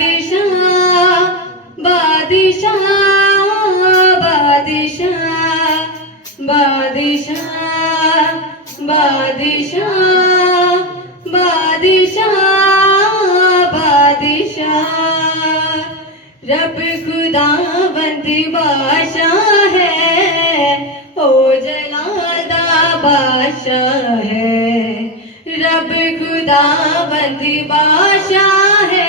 बादशाह बादशाह बादशाह बादशाह बादशाह बादशाह रब खुदावंद बादशाह है ओ जलादा बादशाह है रब खुदावंद बादशाह है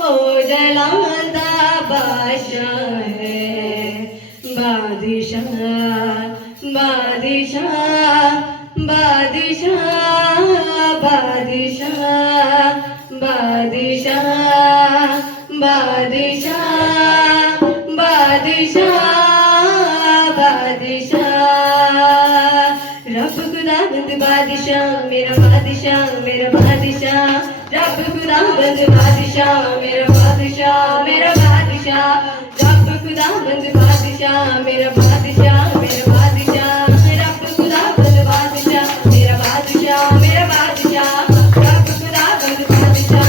ओ जलादा बादशाह है बादशाह बादशाह बादशाह बादशाह बादशाह बादशाह बादशाह बादशाह रब खुदावंद बादशाह मेरा बादशाह मेरा बादशाह रब खुदावंद बादशाह मेरा बादशाह मेरा बादशाह रब खुदावंद बादशाह मेरा बादशाह मेरा बादशाह रब खुदावंद बादशाह मेरा बादशाह मेरा बादशाह रब खुदावंद बादशाह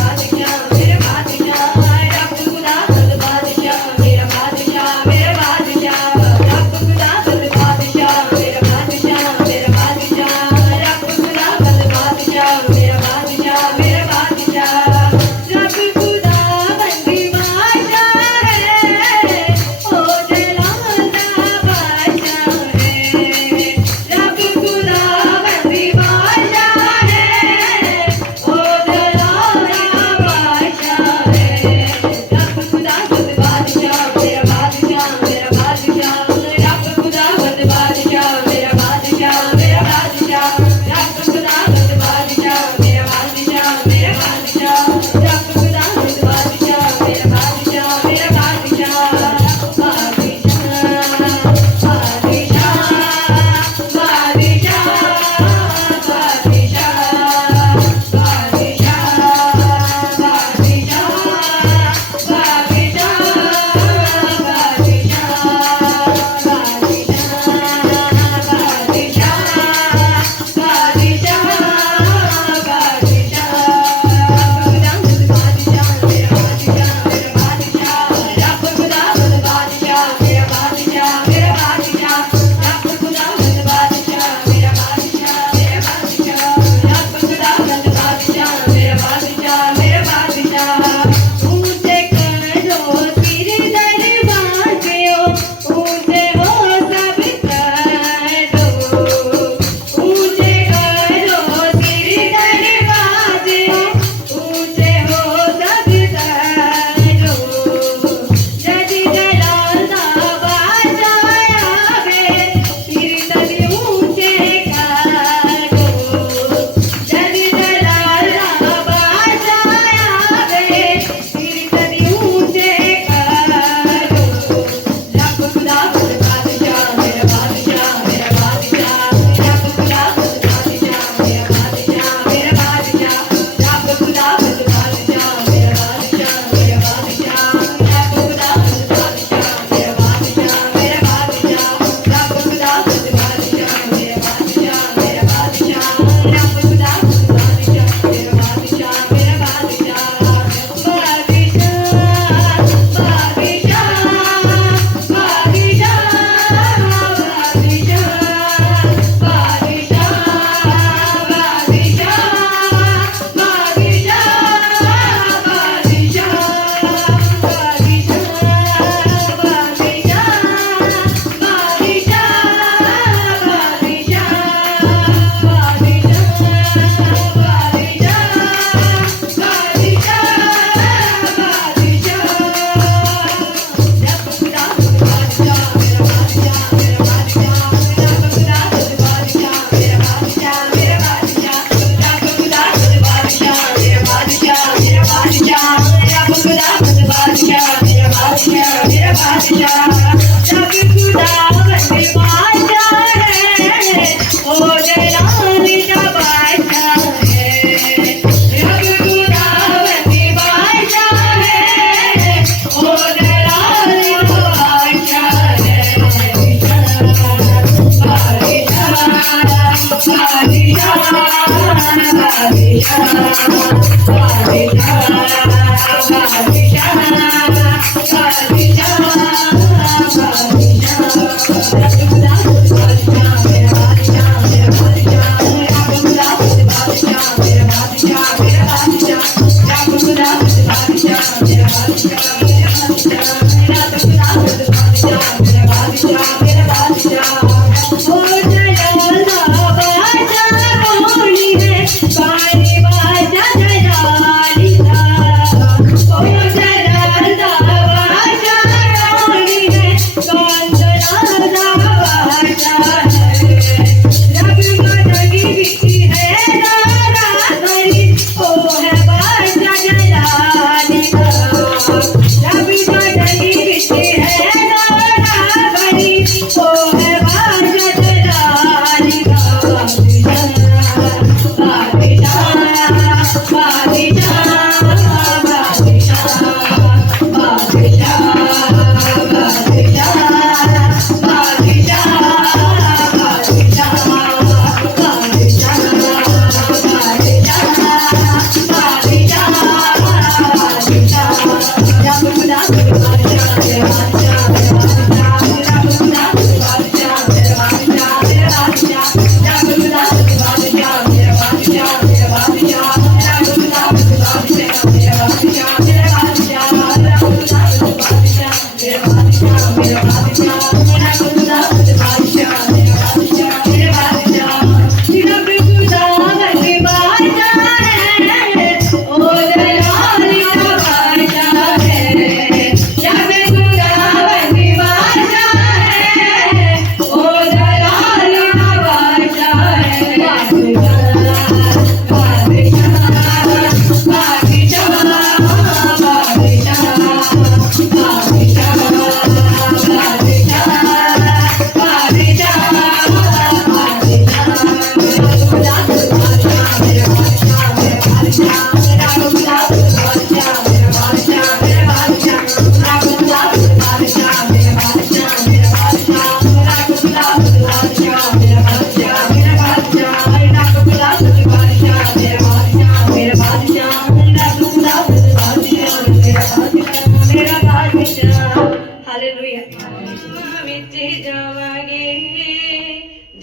मेरा बादशाह मेरा बादशाह रब खुदावंद बादशाह मेरा बादशाह मेरा बादशाह रब खुदावंद बादशाह मेरा बादशाह मेरा बादशाह रब खुदावंद बादशाह मेरा बादशाह मेरा बादशाह रब खुदावंद बादशाह है ओ जलादा बादशाह है रब खुदावंद बादशाह है ओ जलादा बादशाह है रब खुदावंद बादशाह मेरा बादशाह मेरा बादशाह रब खुदावंद बादशाह मेरा बादशाह मेरा बादशाह रब खुदावंद बादशाह मेरा बादशाह मेरा बादशाह रब खुदावंद बादशाह मेरा बादशाह मेरा बादशाह जलाने का जब जगही विच है दौड़ा भरी वो है बाजा जलाने का बादशाह बादशाह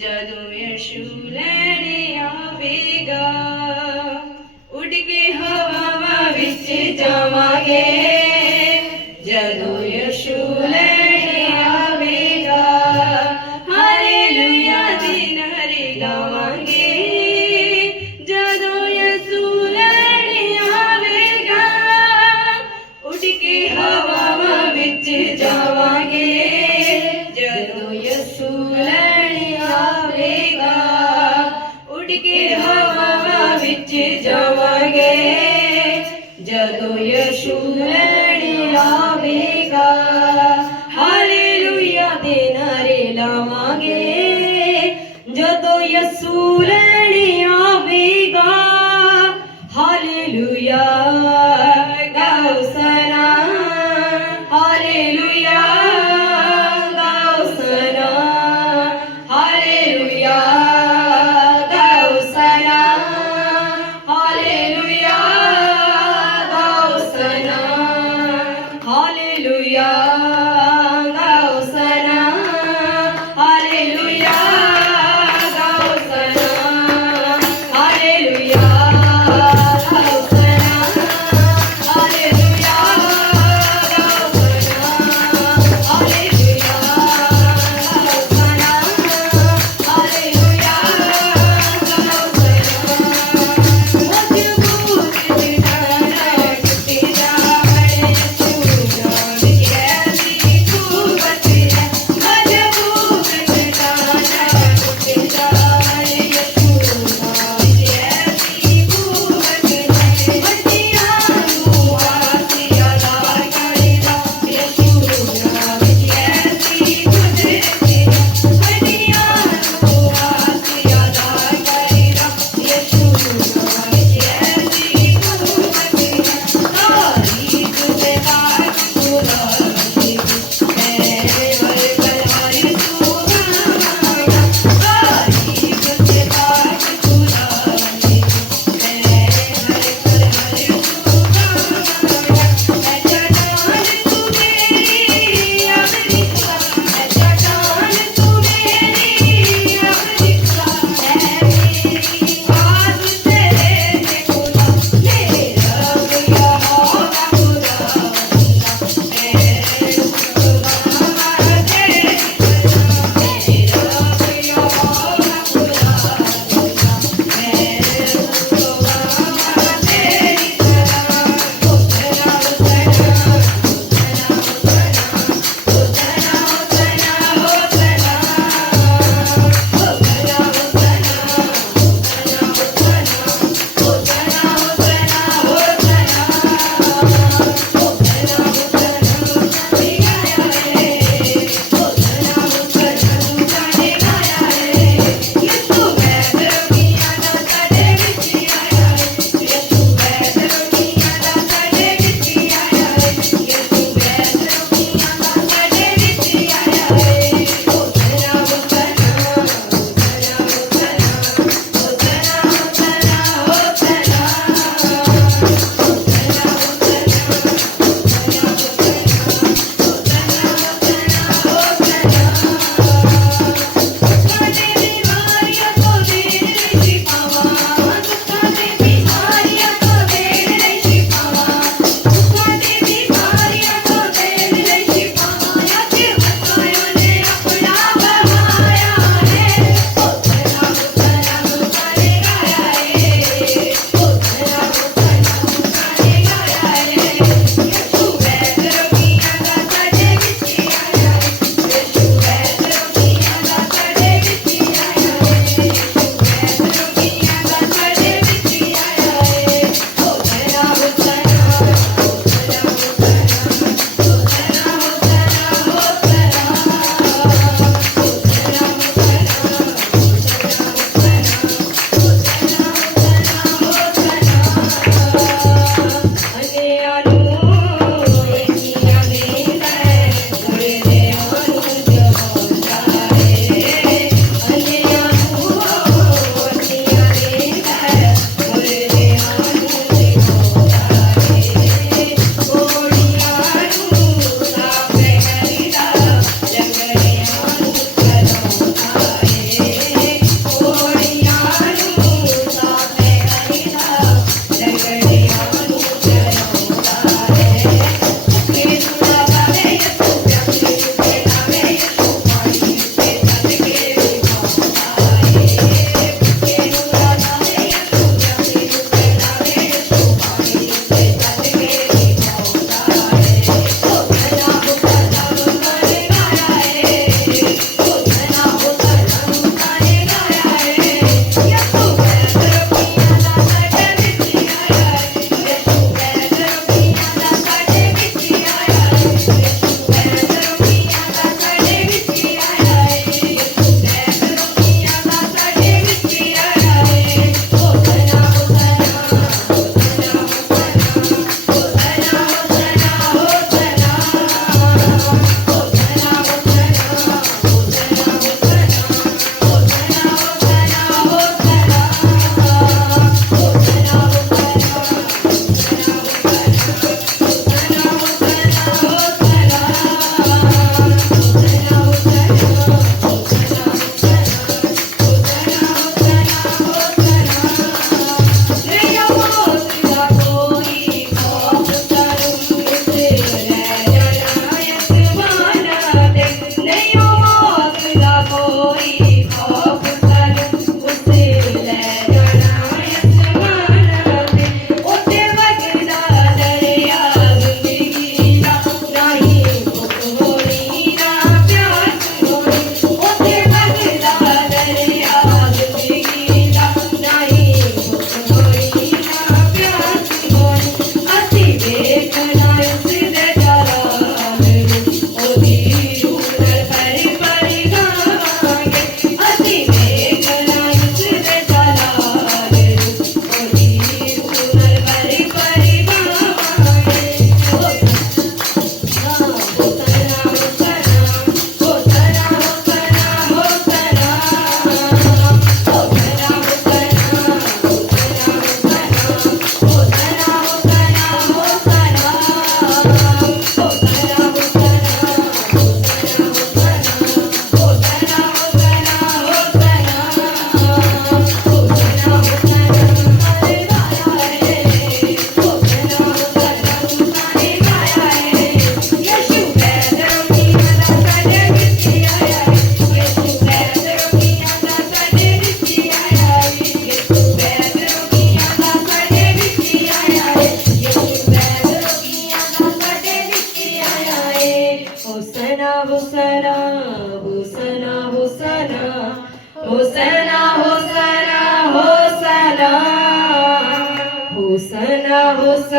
ਜਦੋਂ ਯਿਸੂ ਲੈਣ ਆਵੇਗਾ ਉੱਡ ਕੇ ਹਵਾਵਾਂ ਵਿੱਚ ਜਾਵਾਂਗੇ ਜਦੋਂ ਯਿਸੂ ਲੈਣ ਆਵੇਗਾ ਹਾਲੇਲੂਇਆ ਦੀ ਨਾਰੇ ਗਾਵਾਂਗੇ ਜਦੋਂ ਯਿਸੂ ਲੈਣ ਆਵੇਗਾ ਉੱਡ ਕੇ ਹਵਾਵਾਂ ਵਿੱਚ ਜਾਵਾਂਗੇ ਜਦੋਂ ਯਿਸੂ उड़ के हवा विच जावांगे जदों यीशु लैण आवेगा हालेलुया दे नारे लावांगे जदों यीशु लैण आवेगा हालेलुया गाओ सना हालेलुया गाओ सना हालेलुया Hallelujah.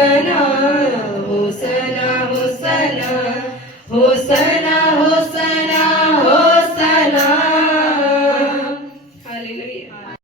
होसना होसना होसना होसना होसना होसना हालेलुया